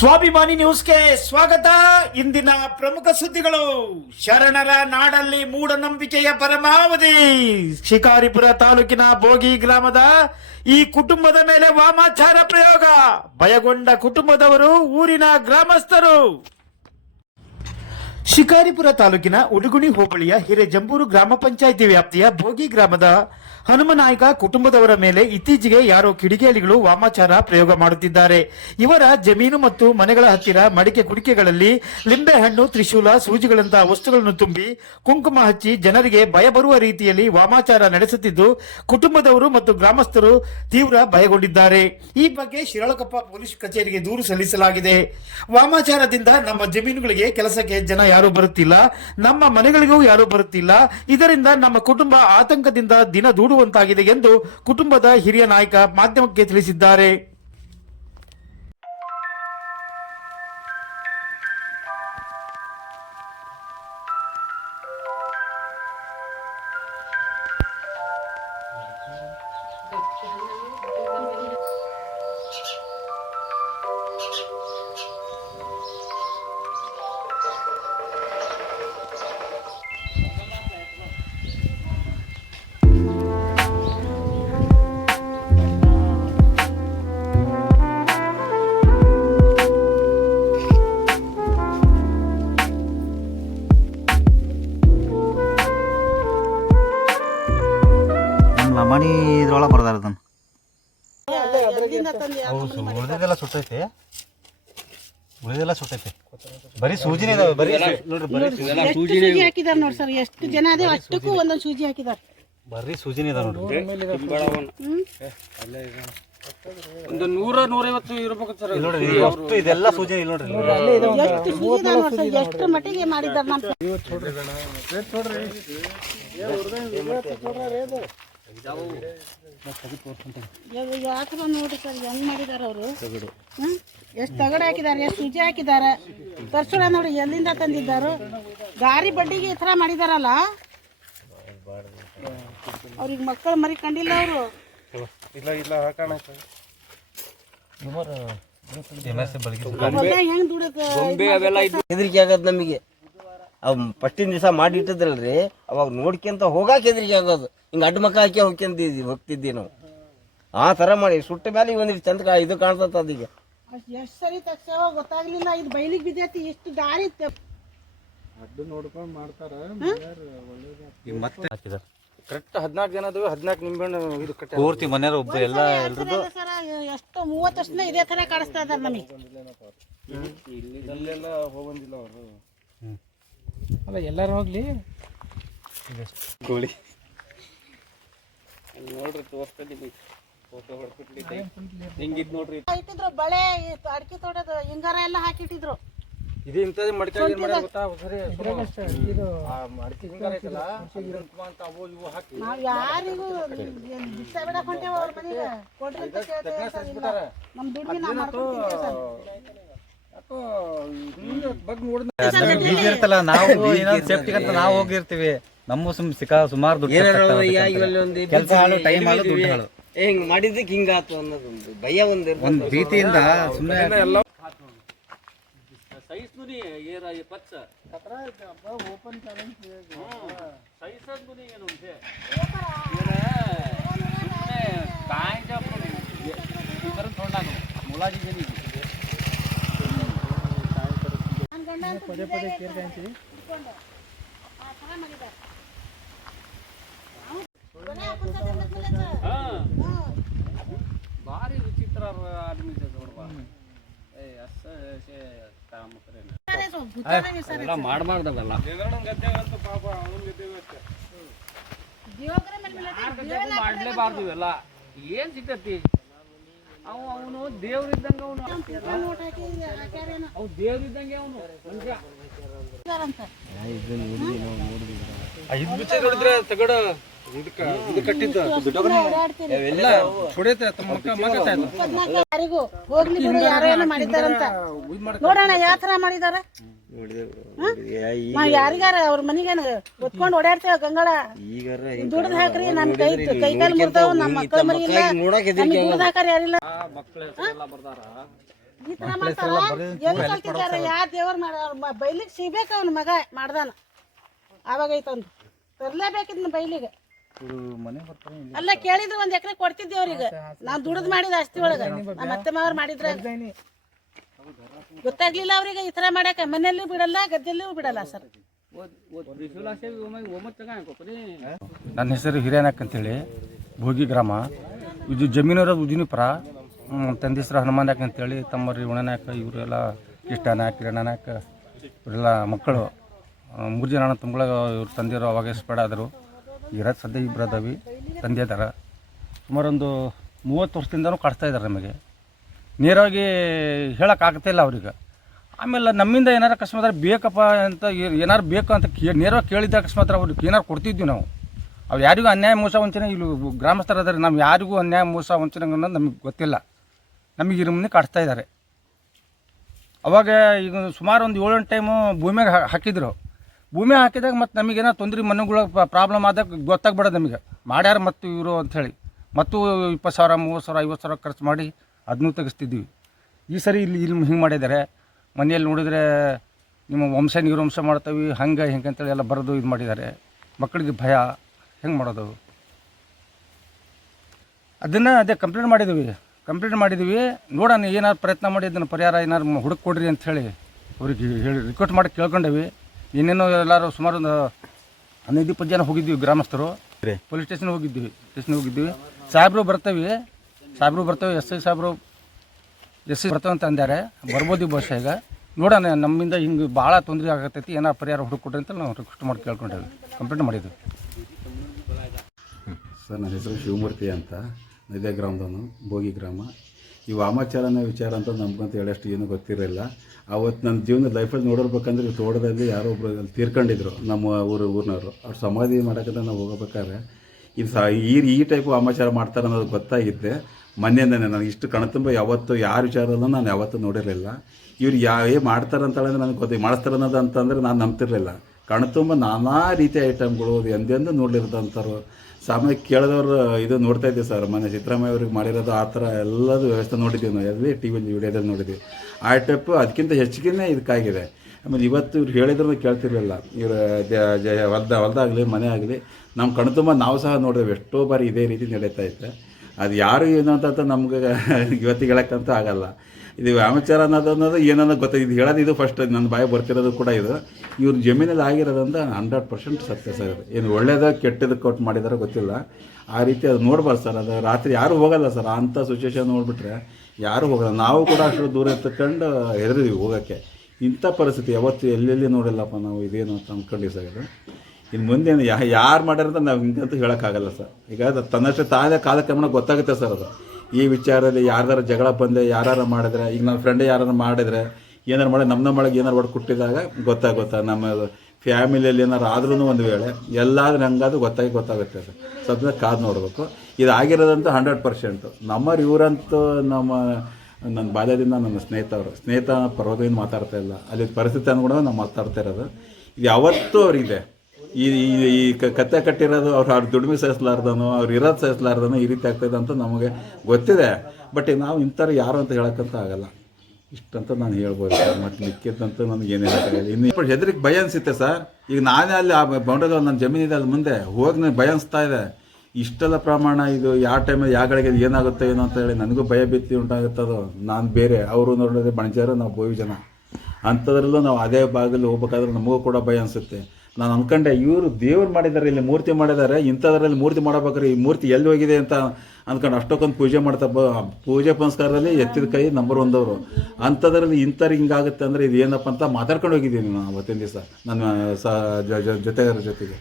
ಸ್ವಾಭಿಮಾನಿ ನ್ಯೂಸ್ಗೆ ಸ್ವಾಗತ. ಇಂದಿನ ಪ್ರಮುಖ ಸುದ್ದಿಗಳು. ಶರಣರ ನಾಡಲ್ಲಿ ಮೂಢನಂಬಿಕೆಯ ಪರಮಾವಧಿ. ಶಿಕಾರಿಪುರ ತಾಲೂಕಿನ ಬೋಗಿ ಗ್ರಾಮದ ಈ ಕುಟುಂಬದ ಮೇಲೆ ವಾಮಾಚಾರ ಪ್ರಯೋಗ. ಭಯಗೊಂಡ ಕುಟುಂಬದವರು, ಊರಿನ ಗ್ರಾಮಸ್ಥರು. ಶಿಕಾರಿಪುರ ತಾಲೂಕಿನ ಉಡುಗುಣಿ ಹೋಬಳಿಯ ಹಿರೇಜಂಬೂರು ಗ್ರಾಮ ಪಂಚಾಯಿತಿ ವ್ಯಾಪ್ತಿಯ ಬೋಗಿ ಗ್ರಾಮದ ಹನುಮನಾಯ್ಕ ಕುಟುಂಬದವರ ಮೇಲೆ ಇತ್ತೀಚೆಗೆ ಯಾರೋ ಕಿಡಿಗೇಡಿಗಳು ವಾಮಾಚಾರ ಪ್ರಯೋಗ ಮಾಡುತ್ತಿದ್ದಾರೆ. ಇವರ ಜಮೀನು ಮತ್ತು ಮನೆಗಳ ಹತ್ತಿರ ಮಡಿಕೆ ಕುಡಿಕೆಗಳಲ್ಲಿ ಲಿಂಬೆಹಣ್ಣು, ತ್ರಿಶೂಲ, ಸೂಜಿಗಳಂತಹ ವಸ್ತುಗಳನ್ನು ತುಂಬಿ ಕುಂಕುಮ ಹಚ್ಚಿ ಜನರಿಗೆ ಭಯ ಬರುವ ರೀತಿಯಲ್ಲಿ ವಾಮಾಚಾರ ನಡೆಸುತ್ತಿದ್ದು, ಕುಟುಂಬದವರು ಮತ್ತು ಗ್ರಾಮಸ್ಥರು ತೀವ್ರ ಭಯಗೊಂಡಿದ್ದಾರೆ. ಈ ಬಗ್ಗೆ ಶಿರಾಳಕೊಪ್ಪ ಪೊಲೀಸ್ ಕಚೇರಿಗೆ ದೂರು ಸಲ್ಲಿಸಲಾಗಿದೆ. ವಾಮಾಚಾರದಿಂದ ನಮ್ಮ ಜಮೀನುಗಳಿಗೆ ಕೆಲಸಕ್ಕೆ ಜನ ಯಾರು ಬರುತ್ತಿಲ್ಲ, ನಮ್ಮ ಮನೆಗಳಿಗೂ ಯಾರು ಬರುತ್ತಿಲ್ಲ. ಇದರಿಂದ ನಮ್ಮ ಕುಟುಂಬ ಆತಂಕದಿಂದ ದಿನ ದೂಡುವಂತಾಗಿದೆ ಎಂದು ಕುಟುಂಬದ ಹಿರಿಯ ನಾಯಕ ಮಾಧ್ಯಮಕ್ಕೆ ತಿಳಿಸಿದ್ದಾರೆ. ಮಣಿ ಇದ್ರೊಳಗೆ ಬರ್ದಾರ ಅದನ್ನು ಉಳಿದೆಲ್ಲ ಸುಟ್ಟೈತೆ ಬರೀ ಸೂಜಿನೇ ಇದಾವೆ. ಬರೀ ಸೂಜಿ ಹಾಕಿದಾರ ನೋಡಿ ಸರ್. ಎಷ್ಟು ಜನ ಅದೇ ಅಷ್ಟಕ್ಕೂ ಒಂದೊಂದು ಸೂಜಿ ಹಾಕಿದಾರ. ಬರೀ ಸೂಜಿನೇ ಇದಾವೆ ನೋಡ್ರಿ. ಒಂದು 100-150 ಇರ್ಬೇಕು ಸರ್. ನೋಡ್ರಿ ಅಷ್ಟು ಇದೆಲ್ಲ ಸೂಜಿ ಇಲ್ಲಿ ನೋಡ್ರಿ. ಎಷ್ಟು ಸೂಜಿ ಇದಾವ ನೋಡಿ ಸರ್. ಎಷ್ಟು ಮಟ್ಟಿಗೆ ಮಾಡಿದಾರ ನಮ್ಮ ಯಾತ್ರ ನೋಡ್ರಿ ಸರ್ ಹೆಂಗ್ ಮಾಡಿದಾರ ಅವರು. ಎಷ್ಟು ತಗಡ ಹಾಕಿದಾರೆ, ಎಷ್ಟು ಸೂಜಿ ಹಾಕಿದಾರ. ತರ್ಸೋಣ ನೋಡಿ ಎಲ್ಲಿಂದ ತಂದಿದ್ದಾರು. ಗಾರಿ ಬಡ್ಡಿಗೆ ಈ ತರ ಮಾಡಿದಾರಲ್ಲ. ಅವ್ರಿಗೆ ಮಕ್ಕಳು ಮರಿ ಕಂಡಿಲ್ಲ ಅವರು. ಹೆಂಗ್ ದುಡಕ ಹೆದರಿಕೆ ಆಗದ್ ನಮಗೆ. ಅವ್ ಫಸ್ಟಿನ ದಿವಸ ಮಾಡಿ ಇಟ್ಟಿದ್ರಲ್ರಿ, ಅವಾಗ ನೋಡ್ಕೊಂತ ಹೋಗಾಕ ಹೆದರಿಕೆ ಆಗೋದು. ಹಿಂಗ ಅಡ್ಡ ಮಕ್ಕ ಹಾಕಿ ಹೋಗ್ತಿದ್ವಿ ನಾವು. ಆ ತರ ಮಾಡಿ ಸುಟ್ಟ ಮೇಲೆ ಒಂದಿಷ್ಟು ಚಂದ ಇದು ಕಾಣ್ತದ. ಅದೀಗ ಎಷ್ಟು ಸರಿ ತಕ್ಷಣ ಗೊತ್ತಾಗ್ಲಿಲ್ಲ. ಇದು ಬೈಲಿಗೆ ಬಿದ್ದೈತಿ. ಎಷ್ಟು ದಾರಿ ಅಡ್ಡು ನೋಡ್ಕೊಂಡ್ ಮಾಡ್ತಾರ. ಕರೆಕ್ಟ್ 14 ಜನ ಅದಾವೆ. 14 ನಿಂಬೆಹಣ್ಣು ಇದು ಕಟ್ಟ ಪೂರ್ತಿ ಮನೆಯವ್ರು ಒಬ್ಬ ಎಲ್ಲ ಎಲ್ರದ್ದು ಸರ ಎಷ್ಟು 30 ವರ್ಷದಿಂದ ಇದೇ ತರ ಕಾಣಿಸ್ತಾ ಇದಾರೆ ನಮಗೆ. ಇಲ್ಲೆಲ್ಲ ಹೋಗಂದಿಲ್ಲ ಅವರು. ಅಲ್ಲ ಎಲ್ಲಾರು ಹೋಗ್ಲಿ ಕೋಳಿ ನೋಡ್ರಿ ತೋರಿಸ್ತೀನಿ, ಫೋಟೋ ಹೊಡ್ಕೊಟ್ಲಿ. ಹಿಂಗಿದ್ ನೋಡ್ರಿ, ಇಟ್ಟಿದ್ರು ಬಳೆ, ಅಡಿಕೆ ತೋಟದ ಹಿಂಗಾರ ಎಲ್ಲ ಹಾಕಿಟ್ಟಿದ್ರು. ಇದು ಇಂಥದ್ದು ಮಡ್ಕೆ ಏನ್ ಮಾಡೋದು ಗೊತ್ತಾ ಸರಿ. ಇದು ಮಡ್ಕೆ ಹಿಂಗಾರ ಐತಲ್ಲ, ಕುಂಕುಮ ಅಂತ ಅವು ಇವು ಹಾಕಿ ನಾವು ಯಾರಿಗೂ ಬಿಟ್ಟ ಬಿಡಕ್ ಹೊಂಟೇವ. ಅವ್ರ ಮನೆಗೆ ಕೊಡ್ರಿ ಅಂತ ಕೇಳ್ತೇವೆ ಸರ್. ಇಲ್ಲ ನಮ್ಮ ದುಡ್ಡು ನಾವು ಮಾಡ್ಕೊಂಡು ತಿಂತೇವೆ ಸರ್. ಯಾಕೋ ಬಗ್ ನೋಡಿದ ಬೀಜ ಇರ್ತಲ್ಲ, ನಾವು ಏನಾದ್ರು ಸೇಫ್ಟಿ ಅಂತ ನಾವು ಹೋಗಿರ್ತೀವಿ. ನಮ್ಮ ಸುಮಾರು ದುಡ್ಡು ಕೆಲಸ ಹಾಳು, ಟೈಮ್ ಹಾಳು, ದುಡ್ಡು ಹಾಳು. ಹಿಂಗ್ ಮಾಡಿದ್ದಕ್ಕೆ ಹಿಂಗಾತು ಅನ್ನೋದೊಂದು ಭಯ ಒಂದು ಭೀತಿಯಿಂದ ಸುಮ್ಮನೆ ಎಲ್ಲ ಪದೇ ಪದೇ ಕೇಳ್ಕೊಂತೀವಿ. ಭಾರಿ ವಿಚಿತ್ರ ಆದಮಿ ಮಾಡ್ಬಾರ್ದಲ್ಲ. ಮಾಡ್ಲೇಬಾರ್ದು ಇವೆಲ್ಲ. ಏನ್ ಸಿಕ್ಕತಿ? ಅವನು ದೇವ್ರಿದ್ದಂಗ, ಅವ್ ದೇವ್ರಿದ್ದಂಗೆ ಅವನು ಮನುಷ್ಯ. ನೋಡಿದ್ರೆ ತಗಡ ಇದು ಕಟ್ಟಿದ್ದ ಯಾರಿಗೂ ಹೋಗ್ಲಿ ಬಿಡು, ಯಾರೋ ಏನೋ ಮಾಡಿದಾರಂತ ನೋಡೋಣ ಯಾವ ತರ ಮಾಡಿದಾರ. ಯಾರಿಗಾರ ಅವ್ರ ಮನಿಗೇನ ಹೊತ್ಕೊಂಡ್ ಓಡಾಡ್ತೇವ ಗಂಗಳ. ದುಡ್ದು ಹಾಕ್ರಿ, ನಮ್ ಕೈ ಕಾಲು ಮುರ್ತಾವ, ನಮ್ ಮಕ್ಕಳ ಮರಿ ಇಲ್ಲ, ದುಡ್ದು ಹಾಕ್ರಿ ಯಾರಿಲ್ಲ. ಮಕ್ಕಳ ಹೆಸರೆಲ್ಲ ಬರ್ದಾರ. ಈ ತರ ಮಾಡ್ತಾರ. ಎಲ್ಲಿ ಕಲ್ತಿದ್ದಾರೆ? ಯಾವ ದೇವ್ರ ಬೈಲಿಗೆ ಸಿಗ್ಬೇಕು ಅವ್ನ ಮಗ ಮಾಡ್ದಾನ. ಆವಾಗ ಐತಂದು ತರ್ಲೇಬೇಕಿದ್ನ ಬೈಲಿಗೆ. ಅಲ್ಲ ಕೇಳಿದ್ರೆ 1 ಎಕರೆ ಕೊಡ್ತಿದ್ದೆ ಅವ್ರಿಗೆ. ನಾವು ದುಡಿದ್ ಮಾಡಿದ ಆಸ್ತಿ ಒಳಗ ನಮ್ಮ ಅತ್ತೆ ಮಾವ್ರು ಮಾಡಿದ್ರೆ ಗೊತ್ತಾಗ್ಲಿಲ್ಲ ಅವ್ರಿಗೆ ಈ ತರ ಮಾಡಕ್ಕೆ. ಮನೆಯಲ್ಲೂ ಬಿಡಲ್ಲ, ಗದ್ದೆಲ್ಲೂ ಬಿಡಲ್ಲ ಸರ್. ನನ್ನ ಹೆಸರು ಹಿರೇನಾಕ್ ಅಂತೇಳಿ, ಭೋಗಿ ಗ್ರಾಮ. ಇದು ಜಮೀನಿರೋದು ಉದಿನಿಪುರ. ತಂದೆ ಹೆಸರು ಹನುಮಾನ್ಯಾಕ್ ಅಂತೇಳಿ, ತಮ್ಮರಿ ಉಣನಾಯಕ, ಇವರೆಲ್ಲ ಇಷ್ಟನಾಯಕ್, ಕಿರಣನಾಯಕ, ಇವರೆಲ್ಲ ಮಕ್ಕಳು. 3 ಜನ ತಮ್ಮಗಳ ಇವ್ರ ತಂದೆಯವರು ಅವಾಗ ಎಕ್ಸ್ಪೈರ್ಡ್ ಆದರು. ಇರೋದು ಸದ್ಯ 2 ಅದಾವಿ. ತಂದೆ ಇದ್ದಾರೆ. ಸುಮಾರು ಒಂದು 30 ವರ್ಷದಿಂದನೂ ಕಾಡ್ತಾ ಇದ್ದಾರೆ ನಮಗೆ. ನೇರವಾಗಿ ಹೇಳೋಕ್ಕಾಗ್ತಾಯಿಲ್ಲ ಅವ್ರಿಗೆ. ಆಮೇಲೆ ನಮ್ಮಿಂದ ಏನಾರು ಅಕಸ್ಮಾತ್ ಬೇಕಪ್ಪ ಅಂತ ಏನಾರು ಬೇಕು ಅಂತ ನೇರವಾಗಿ ಕೇಳಿದ್ದ ಅಕಸ್ಮಾತ್ ಅವ್ರಿಗೆ ಏನಾರು ಕೊಡ್ತಿದ್ವಿ ನಾವು. ಅವ್ರು ಯಾರಿಗೂ ಅನ್ಯಾಯ ಮೋಸ ವಂಚನೆ ಇಲ್ಲಿ ಗ್ರಾಮಸ್ಥರು ಅದಾರೆ. ನಾವು ಯಾರಿಗೂ ಅನ್ಯಾಯ ಮೋಸ ವಂಚನೆ ಅನ್ನೋದು ನಮಗೆ ಗೊತ್ತಿಲ್ಲ. ನಮಗೆ ಇದ್ರ ಮುಂದೆ ಕಾಡ್ತಾ ಇದ್ದಾರೆ. ಅವಾಗ ಈಗ ಸುಮಾರು ಒಂದು 7-8 ಟೈಮು ಭೂಮಿಯಾಗ ಹಾಕಿದ್ರು. ಭೂಮಿ ಹಾಕಿದಾಗ ಮತ್ತು ನಮಗೇನೋ ತೊಂದರೆ ಮನೆಗಳ ಪ್ರಾಬ್ಲಮ್ ಆದಾಗ ಗೊತ್ತಾಗ್ಬಿಡೋದು ನಮಗೆ ಮಾಡ್ಯಾರ ಮತ್ತು ಇವರು ಅಂಥೇಳಿ. ಮತ್ತು 20,000, 30,000, 50,000 ಖರ್ಚು ಮಾಡಿ ಅದನ್ನೂ ತೆಗಿಸ್ತಿದ್ವಿ. ಈ ಸರಿ ಇಲ್ಲಿ ಹಿಂಗೆ ಮಾಡಿದ್ದಾರೆ. ಮನೆಯಲ್ಲಿ ನೋಡಿದರೆ ನಿಮ್ಮ ವಂಶ ನಿರ್ವಂಶ ಮಾಡ್ತೀವಿ ಹಂಗೆ ಹಿಂಗೆ ಅಂತೇಳಿ ಎಲ್ಲ ಬರೆದು ಇದು ಮಾಡಿದ್ದಾರೆ. ಮಕ್ಕಳಿಗೆ ಭಯ, ಹೆಂಗೆ ಮಾಡೋದು? ಅದನ್ನು ಅದೇ ಕಂಪ್ಲೇಂಟ್ ಮಾಡಿದ್ದೀವಿ. ನೋಡೋಣ ಏನಾರು ಪ್ರಯತ್ನ ಮಾಡಿ ಅದನ್ನು ಪರಿಹಾರ ಏನಾರು ಹುಡುಕಿ ಕೊಡ್ರಿ ಅಂಥೇಳಿ ಅವ್ರಿಗೆ ಹೇಳಿ ರಿಕ್ವೆಸ್ಟ್ ಮಾಡಿ ಕೇಳ್ಕೊಂಡೇವಿ. ಇನ್ನೇನೋ ಎಲ್ಲರೂ ಸುಮಾರು ಒಂದು 15-20 ಜನ ಹೋಗಿದ್ವಿ ಗ್ರಾಮಸ್ಥರು. ಪೊಲೀಸ್ ಸ್ಟೇಷನ್ ಹೋಗಿದ್ವಿ. ಸಾಹೇಬರು ಬರ್ತೇವೆ, ಎಸ್ ಐ ಸಾಹೇಬರು ಬರ್ತೇವೆ ಅಂತ ಅಂದಾರೆ. ಬರ್ಬೋದು ಬಹುಶಃ. ಈಗ ನೋಡೋಣ, ನಮ್ಮಿಂದ ಹಿಂಗೆ ಭಾಳ ತೊಂದರೆ ಆಗತ್ತೈತಿ, ಏನಾರು ಪರಿಹಾರ ಹುಡುಕೊಡ್ರಿ ಅಂತ ನಾವು ರಿಕ್ವೆಸ್ಟ್ ಮಾಡಿ ಕೇಳ್ಕೊಂಡೇವಿ, ಕಂಪ್ಲೇಂಟ್ ಮಾಡಿದ್ವಿ. ಸರ್, ನನ್ನ ಹೆಸರು ಶಿವಮೂರ್ತಿ ಅಂತ, ನದಿಯ ಗ್ರಾಮದವನು, ಭೋಗಿ ಗ್ರಾಮ. ಈ ವಾಮಾಚಾರನ ವಿಚಾರ ಅಂತ ನಮ್ಗಂತ ಹೇಳೋಷ್ಟು ಏನೂ ಗೊತ್ತಿರಲಿಲ್ಲ. ಅವತ್ತು ನನ್ನ ಜೀವನದ ಲೈಫಲ್ಲಿ ನೋಡಿರ್ಬೇಕಂದ್ರೆ ಈ ತೋಟದಲ್ಲಿ ಯಾರೋ ಒಬ್ಬರು ಅಲ್ಲಿ ತೀರ್ಕೊಂಡಿದ್ರು, ನಮ್ಮ ಊರಿನವರು. ಅವ್ರು ಸಮಾಧಿ ಮಾಡೋಕ್ಕಂತ ನಾವು ಹೋಗಬೇಕಾದ್ರೆ ಇದು ಈ ಟೈಪ್ ವಾಮಾಚಾರ ಮಾಡ್ತಾರೆ ಅನ್ನೋದು ಗೊತ್ತಾಗಿದ್ದೆ ಮೊನ್ನೆಯಿಂದನೇ. ನನಗೆ ಇಷ್ಟು ಕಣ್ತುಂಬ ಯಾವತ್ತು ಯಾರ ವಿಚಾರದಲ್ಲೂ ನಾನು ಯಾವತ್ತೂ ನೋಡಿರಲಿಲ್ಲ. ಇವ್ರು ಮಾಡ್ತಾರೆ ಅಂತೇಳಿದ್ರೆ ನನಗೆ ಗೊತ್ತಿಲ್ಲ. ಮಾಡಿಸ್ತಾರೆ ಅನ್ನೋದು ಅಂತಂದರೆ ನಾನು ನಂಬ್ತಿರಲಿಲ್ಲ. ಕಣ್ತುಂಬ ನಾನಾ ರೀತಿಯ ಐಟಮ್ಗಳು ಎಂದೆಂದು ನೋಡಿರೋದಂಥವ್ರು. ಸಾಮಾನ್ಯ ಕೇಳಿದವರು ಇದು ನೋಡ್ತಾ ಇದ್ದೀವಿ ಸರ್. ಮೊನ್ನೆ ಸಿದ್ದರಾಮಯ್ಯ ಅವ್ರಿಗೆ ಮಾಡಿರೋದು ಆ ಥರ ಎಲ್ಲದೂ ವ್ಯವಸ್ಥೆ ನೋಡಿದ್ದೀವಿ ನಾವು. ಎಲ್ಲಿ ಟಿ ವಿಯಲ್ಲಿ ವಿಡಿಯೋದಲ್ಲಿ ನೋಡಿದ್ವಿ. ಆ ಟೈಪು ಅದಕ್ಕಿಂತ ಹೆಚ್ಚಿಗೆ ಇದಕ್ಕಾಗಿದೆ. ಆಮೇಲೆ ಇವತ್ತು ಇವ್ರು ಹೇಳಿದ್ರು ಕೇಳ್ತಿರ್ಲಿಲ್ಲ. ಇವರು ಹೊಲದಾಗಲಿ ಮನೆ ಆಗಲಿ ನಮ್ಮ ಕಣ್ತುಂಬ ನಾವು ಸಹ ನೋಡಿದ್ವಿ. ಎಷ್ಟೋ ಬಾರಿ ಇದೇ ರೀತಿ ನಡೀತಾ ಇತ್ತು. ಅದು ಯಾರು ಏನು ಅಂತ ನಮ್ಗೆ ಇವತ್ತಿಗೆ ಹೇಳೋಕ್ಕಂತೂ ಆಗಲ್ಲ. ಇದು ವ್ಯಾಮಚಾರ ಅನ್ನೋದು ಏನನ್ನೋ ಗೊತ್ತಾಗಿದೆ. ಹೇಳೋದು ಇದು ಫಸ್ಟ್ ನನ್ನ ಬಾಯಿ ಬರ್ತಿರೋದು ಕೂಡ ಇದು. ಇವ್ರ ಜಮೀನಲ್ಲಿ ಆಗಿರೋದ್ರಿಂದ 100% ಸತ್ಯ ಸರ್. ಏನು ಒಳ್ಳೇದ ಕೆಟ್ಟದ ಕೊಟ್ಟು ಮಾಡಿದಾರೋ ಗೊತ್ತಿಲ್ಲ. ಆ ರೀತಿ ಅದು ನೋಡ್ಬಾರ್ದು ಸರ್. ಅದು ರಾತ್ರಿ ಯಾರೂ ಹೋಗಲ್ಲ ಸರ್. ಅಂಥ ಸಿಚುವೇಶನ್ ನೋಡಿಬಿಟ್ರೆ ಯಾರೂ ಹೋಗಲ್ಲ. ನಾವು ಕೂಡ ಅಷ್ಟು ದೂರ ಎತ್ತಕೊಂಡು ಹೆದರಿದ್ವಿ ಹೋಗೋಕ್ಕೆ. ಇಂಥ ಪರಿಸ್ಥಿತಿ ಯಾವತ್ತು ಎಲ್ಲೆಲ್ಲಿ ನೋಡಿಲ್ಲಪ್ಪ ನಾವು. ಇದೇನು ಅಂತ ಅಂದ್ಕೊಂಡಿವಿ ಸರ್. ಇದು ಇನ್ನು ಮುಂದೆ ಯಾರು ಮಾಡ್ಯಾರಂತ ನಾವು ಹಿಂಗಂತೂ ಹೇಳೋಕ್ಕಾಗಲ್ಲ ಸರ್. ಈಗ ಅದು ತನ್ನಷ್ಟು ತಾನೇ ಕಾಲಕ್ರಮಣ ಗೊತ್ತಾಗುತ್ತೆ ಸರ್. ಅದು ಈ ವಿಚಾರದಲ್ಲಿ ಯಾರ್ದಾರು ಜಗಳ ಬಂದೆ ಯಾರು ಮಾಡಿದ್ರೆ, ಈಗ ನನ್ನ ಫ್ರೆಂಡ್ ಯಾರು ಮಾಡಿದ್ರೆ ಏನಾರು ಮಾಡಿ ನಮ್ಮ ಒಳಗೆ ಏನಾರು ಹೊಡೆದು ಕೊಟ್ಟಿದಾಗ ಗೊತ್ತಾಗುತ್ತೆ. ನಮ್ಮ ಫ್ಯಾಮಿಲಿಯಲ್ಲಿ ಏನಾರು ಆದ್ರೂ ಒಂದು ವೇಳೆ ಎಲ್ಲಾದ್ರೂ ಹಂಗಾದ್ರೂ ಗೊತ್ತಾಗುತ್ತೆ ಸರ್. ಸ್ವಲ್ಪ ಕಾದು ನೋಡಬೇಕು. ಇದು ಆಗಿರೋದಂತೂ 100%. ನಮ್ಮವ್ರು ಇವರಂತೂ ನನ್ನ ಬಾಲ್ಯದಿಂದ ನನ್ನ ಸ್ನೇಹಿತ ಪರವಾಗಿನ ಮಾತಾಡ್ತಾ ಇಲ್ಲ. ಅಲ್ಲಿ ಪರಿಸ್ಥಿತಿ ಅನುಗುಣ ನಾವು ಮಾತಾಡ್ತಾ ಇರೋದು. ಇದು ಯಾವತ್ತೂ ಅವ್ರಿಗಿದೆ. ಈ ಕತ್ತೆ ಕಟ್ಟಿರೋದು ಅವ್ರು ದುಡಿಮೆ ಸಹಿಸಲಾರ್ದನೋ ಅವ್ರು ಇರೋದು ಸಹಿಸಲಾರ್ದನೋ ಈ ರೀತಿ ಆಗ್ತಾಯಿದೆ ಅಂತ ನಮಗೆ ಗೊತ್ತಿದೆ. ಬಟ್ ನಾವು ಇಂಥವ್ರು ಯಾರು ಅಂತ ಹೇಳೋಕ್ಕಂತ ಆಗಲ್ಲ. ಇಷ್ಟಂತ ನಾನು ಹೇಳ್ಬೋದು ಸರ್. ಮತ್ತು ಮಿಕ್ಕಿದ್ದಂತೂ ನನಗೆ ಏನು ಹೇಳೋಕ್ಕಾಗಲ್ಲ. ಇನ್ನು ಹೆದರಿಗೆ ಭಯ ಅನಿಸುತ್ತೆ ಸರ್. ಈಗ ನಾನೇ ಅಲ್ಲಿ ಆ ಬೌಂಡ್ರಿಯಲ್ಲಿ ನನ್ನ ಜಮೀನಿದೆ, ಅಲ್ಲಿ ಮುಂದೆ ಹೋಗಿ ನನಗೆ ಭಯ ಅನಿಸ್ತಾ ಇದೆ. ಇಷ್ಟೆಲ್ಲ ಪ್ರಮಾಣ ಇದು ಯಾವ ಟೈಮಲ್ಲಿ ಯಾವ ಗಳಿಗೆ ಏನಾಗುತ್ತೆ ಏನೋ ಅಂತ ಹೇಳಿ ನನಗೂ ಭಯ ಭೀತಿ ಉಂಟಾಗುತ್ತದೋ. ನಾನು ಬೇರೆ, ಅವರು ನೋಡಿದ್ರೆ ಬಣಜಾರು, ನಾವು ಬೋವಿ ಜನ. ಅಂಥದ್ರಲ್ಲೂ ನಾವು ಅದೇ ಭಾಗದಲ್ಲಿ ಹೋಗ್ಬೇಕಾದ್ರೆ ನಮಗೂ ಕೂಡ ಭಯ ಅನಿಸುತ್ತೆ. ನಾನು ಅಂದ್ಕೊಂಡೆ ಇವರು ದೇವ್ರು ಮಾಡಿದ್ದಾರೆ, ಇಲ್ಲಿ ಮೂರ್ತಿ ಮಾಡಿದ್ದಾರೆ, ಇಂಥದ್ರಲ್ಲಿ ಮೂರ್ತಿ ಮಾಡಬೇಕಾದ್ರೆ ಈ ಮೂರ್ತಿ ಎಲ್ಲಿ ಹೋಗಿದೆ ಅಂತ ಅಂದ್ಕೊಂಡು ಅಷ್ಟೊಂದು ಪೂಜೆ ಪುನಸ್ಕಾರದಲ್ಲಿ ಎತ್ತಿದ ಕೈ ನಂಬರ್ 1 ಅವರು. ಅಂಥದ್ರಲ್ಲಿ ಇಂಥವ್ರು ಹಿಂಗಾಗುತ್ತೆ ಅಂದರೆ ಇದು ಏನಪ್ಪ ಅಂತ ಮಾತಾಡ್ಕೊಂಡು ಹೋಗಿದ್ದೀನಿ ನಾನು ಅವತ್ತಿನ ದಿವಸ ನನ್ನ ಜೊತೆಗಾರರ ಜೊತೆಗೆ.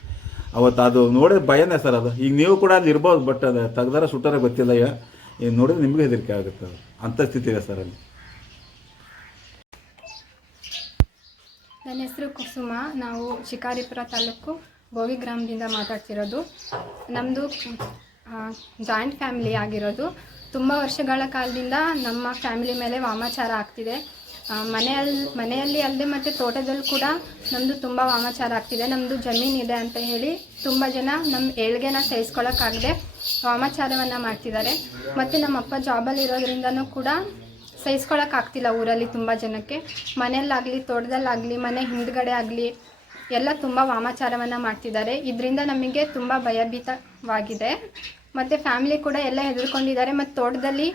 ಅವತ್ತು ಅದು ನೋಡಿದ್ರೆ ಭಯನೇ ಸರ್. ಅದು ಈಗ ನೀವು ಕೂಡ ಅಲ್ಲಿ ಇರ್ಬೋದು, ಬಟ್ ಅದು ತೆಗ್ದಾರ ಸುಟ್ಟಾರ ಗೊತ್ತಿಲ್ಲ. ಈಗ ನೋಡಿದ್ರೆ ನಿಮಗೆ ಹೆದರಿಕೆ ಆಗುತ್ತೆ. ಅದು ಅಂಥ ಸ್ಥಿತಿ ಇದೆ ಸರ್ ಅಲ್ಲಿ. ನನ್ನ ಹೆಸರು ಕುಸುಮ. ನಾವು ಶಿಕಾರಿಪುರ ತಾಲೂಕು ಭೋಗಿ ಗ್ರಾಮದಿಂದ ಮಾತಾಡ್ತಿರೋದು. ನಮ್ಮದು ಜಾಯಿಂಟ್ ಫ್ಯಾಮಿಲಿ ಆಗಿರೋದು. ತುಂಬ ವರ್ಷಗಳ ಕಾಲದಿಂದ ನಮ್ಮ ಫ್ಯಾಮಿಲಿ ಮೇಲೆ ವಾಮಾಚಾರ ಆಗ್ತಿದೆ. ಮನೆಯಲ್ಲಿ ಅಲ್ಲದೆ ಮತ್ತು ತೋಟದಲ್ಲಿ ಕೂಡ ನಮ್ಮದು ತುಂಬ ವಾಮಾಚಾರ ಆಗ್ತಿದೆ. ನಮ್ಮದು ಜಮೀನಿದೆ ಅಂತ ಹೇಳಿ ತುಂಬ ಜನ ನಮ್ಮ ಏಳ್ಗೆನ ಸಹಿಸ್ಕೊಳ್ಳೋಕ್ಕಾಗದೆ ವಾಮಾಚಾರವನ್ನು ಮಾಡ್ತಿದ್ದಾರೆ. ಮತ್ತು ನಮ್ಮ ಅಪ್ಪ ಜಾಬಲ್ಲಿ ಇರೋದ್ರಿಂದನೂ ಕೂಡ ಸಹಿಸ್ಕೊಳಕ್ಕಾಗ್ತಿಲ್ಲ ಊರಲ್ಲಿ ತುಂಬ ಜನಕ್ಕೆ. ಮನೆಯಲ್ಲಾಗಲಿ ತೋಟದಲ್ಲಾಗಲಿ ಮನೆ ಹಿಂದ್ಗಡೆ ಆಗಲಿ ಎಲ್ಲ ತುಂಬ ವಾಮಾಚಾರವನ್ನು ಮಾಡ್ತಿದ್ದಾರೆ. ಇದರಿಂದ ನಮಗೆ ತುಂಬ ಭಯಭೀತವಾಗಿದೆ. ಮತ್ತು ಫ್ಯಾಮಿಲಿ ಕೂಡ ಎಲ್ಲ ಹೆದರ್ಕೊಂಡಿದ್ದಾರೆ. ಮತ್ತು ತೋಟದಲ್ಲಿ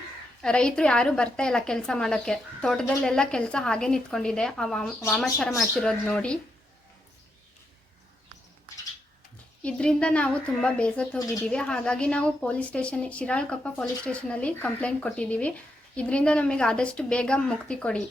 ರೈತರು ಯಾರೂ ಬರ್ತಾ ಇಲ್ಲ ಕೆಲಸ ಮಾಡೋಕ್ಕೆ. ತೋಟದಲ್ಲೆಲ್ಲ ಕೆಲಸ ಹಾಗೆ ನಿಂತ್ಕೊಂಡಿದೆ ಆ ವಾಮಾಚಾರ ಮಾಡ್ತಿರೋದು ನೋಡಿ. ಇದರಿಂದ ನಾವು ತುಂಬ ಬೇಸತ್ತು ಹೋಗಿದ್ದೀವಿ. ಹಾಗಾಗಿ ನಾವು ಪೊಲೀಸ್ ಸ್ಟೇಷನ್ ಶಿರಾಳಕೊಪ್ಪ ಪೊಲೀಸ್ ಸ್ಟೇಷನಲ್ಲಿ ಕಂಪ್ಲೇಂಟ್ ಕೊಟ್ಟಿದ್ದೀವಿ. ಇದರಿಂದ ನಮಗೆ ಆದಷ್ಟು ಬೇಗ ಮುಕ್ತಿ ಕೊಡಿ.